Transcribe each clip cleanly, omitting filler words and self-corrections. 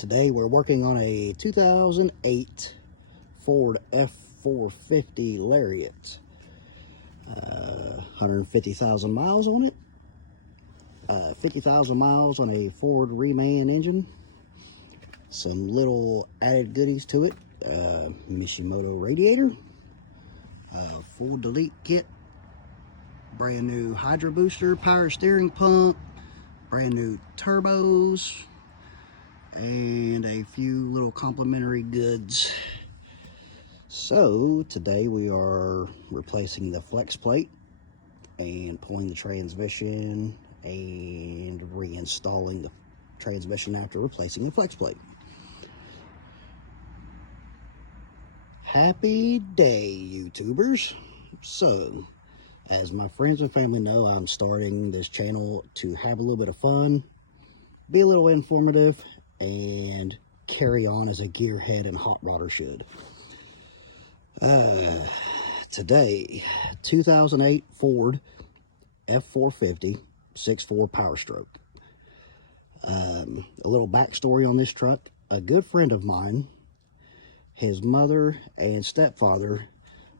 Today we're working on a 2008 Ford F450 Lariat. 150,000 miles on it. 50,000 miles on a Ford reman engine. Some little added goodies to it. Mishimoto radiator. Full delete kit. Brand new hydro booster, power steering pump. Brand new turbos. And a few little complimentary goods. So today we are replacing the flex plate and pulling the transmission and reinstalling the transmission after replacing the flex plate. Happy day, YouTubers. So as my friends and family know, I'm starting this channel to have a little bit of fun, be a little informative, and carry on as a gearhead and hot rodder should. Today, 2008 Ford F450 6.4 Power Stroke. A little backstory on this truck. A good friend of mine, his mother and stepfather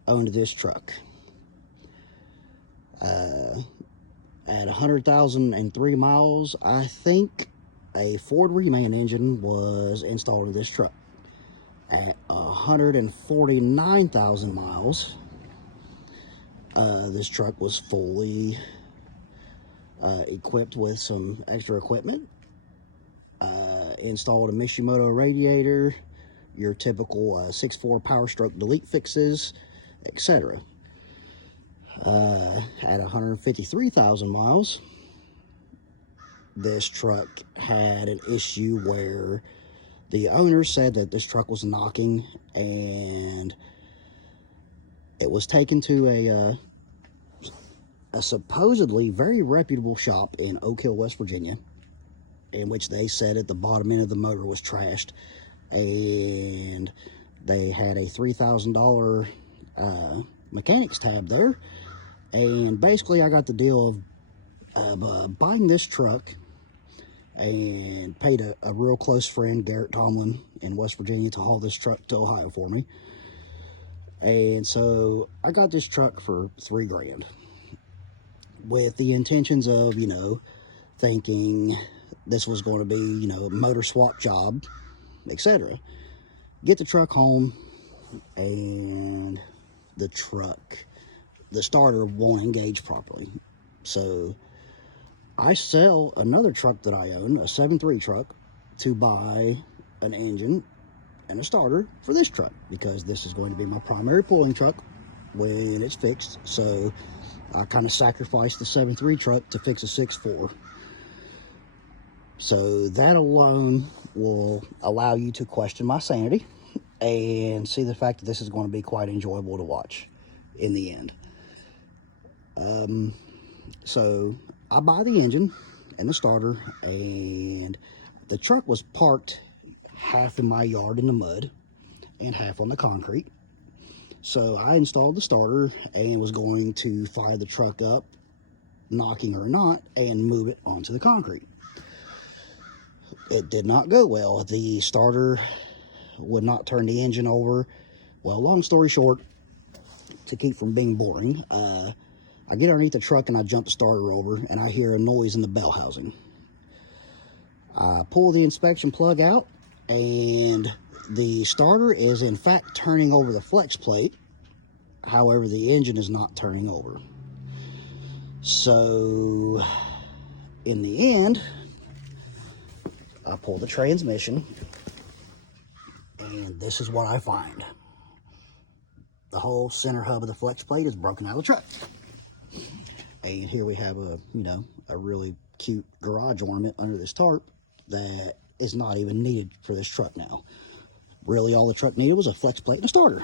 owned this truck. At 100,003 miles, I think a Ford reman engine was installed in this truck. At 149,000 miles, this truck was fully equipped with some extra equipment. Installed a Mishimoto radiator, your typical 6.4 Power Stroke delete fixes, etc. At 153,000 miles, this truck had an issue where the owner said that this truck was knocking, and it was taken to a supposedly very reputable shop in Oak Hill, West Virginia, in which they said at the bottom end of the motor was trashed, and they had a $3,000 mechanics tab there. And basically I got the deal of buying this truck and paid a real close friend, Garrett Tomlin, in West Virginia, to haul this truck to Ohio for me. And so I got this truck for $3 grand with the intentions of, thinking this was going to be, a motor swap job, etc. Get the truck home, and the starter won't engage properly. So I sell another truck that I own, a 7.3 truck, to buy an engine and a starter for this truck, because this is going to be my primary pulling truck when it's fixed. So I kind of sacrificed the 7.3 truck to fix a 6.4. So that alone will allow you to question my sanity and see the fact that this is going to be quite enjoyable to watch in the end. So I buy the engine and the starter, and the truck was parked half in my yard in the mud and half on the concrete. So I installed the starter and was going to fire the truck up, knocking or not, and move it onto the concrete. It did not go well. The starter would not turn the engine over. Well, long story short, to keep from being boring, I get underneath the truck and I jump the starter over, and I hear a noise in the bell housing. I pull the inspection plug out, and the starter is in fact turning over the flex plate. However, the engine is not turning over. So in the end, I pull the transmission, and this is what I find. The whole center hub of the flex plate is broken out of the truck. And here we have a really cute garage ornament under this tarp that is not even needed for this truck now. Really, all the truck needed was a flex plate and a starter.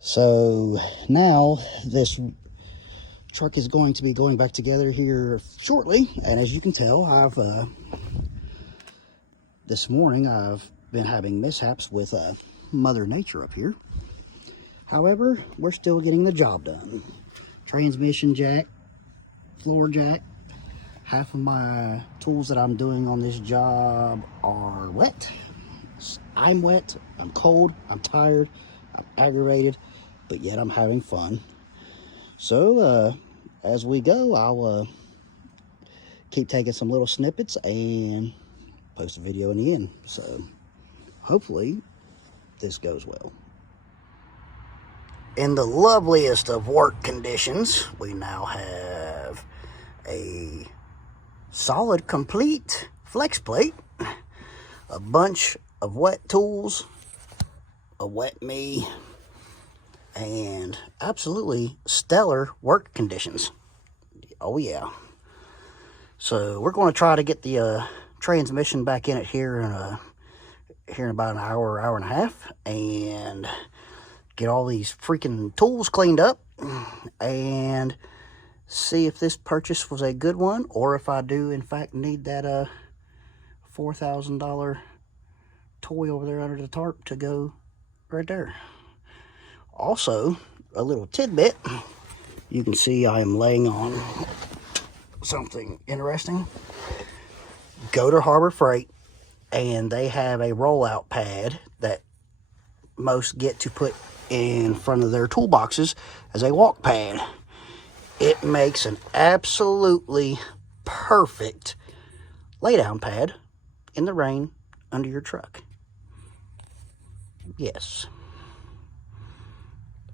So now this truck is going to be going back together here shortly. And as you can tell, this morning I've been having mishaps with Mother Nature up here. However, we're still getting the job done. Transmission jack, floor jack, half of my tools that I'm doing on this job are wet. I'm wet, I'm cold, I'm tired, I'm aggravated, but yet I'm having fun. So as we go, I'll keep taking some little snippets and post a video in the end. So hopefully this goes well. In the loveliest of work conditions, we now have a solid, complete flex plate, a bunch of wet tools, a wet me, and absolutely stellar work conditions. Oh yeah. So we're going to try to get the transmission back in it here in about an hour, hour and a half, and get all these freaking tools cleaned up and see if this purchase was a good one, or if I do in fact need that $4,000 toy over there under the tarp to go right there. Also, a little tidbit, you can see I am laying on something interesting. Go to Harbor Freight and they have a rollout pad that most get to put in front of their toolboxes as a walk pad. It makes an absolutely perfect laydown pad in the rain under your truck. Yes.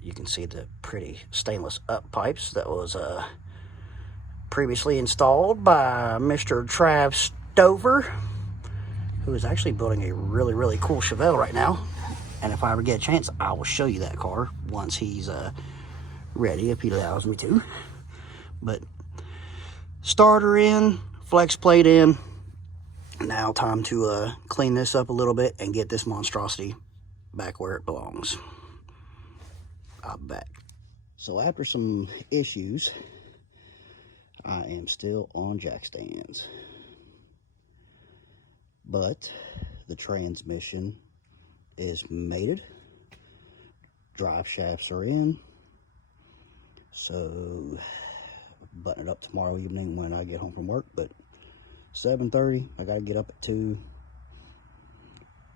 You can see the pretty stainless up pipes that was previously installed by Mr. Trav Stover, who is actually building a really, really cool Chevelle right now. And if I ever get a chance, I will show you that car once he's ready, if he allows me to. But starter in, flex plate in. Now time to clean this up a little bit and get this monstrosity back where it belongs. I'll be back. So after some issues, I am still on jack stands. But the transmission is mated. Drive shafts are in. So button it up tomorrow evening when I get home from work. But 7:30, I gotta get up at 2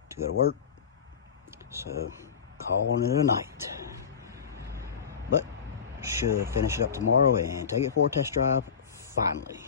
to go to work. So calling it a night. But should finish it up tomorrow and take it for a test drive finally.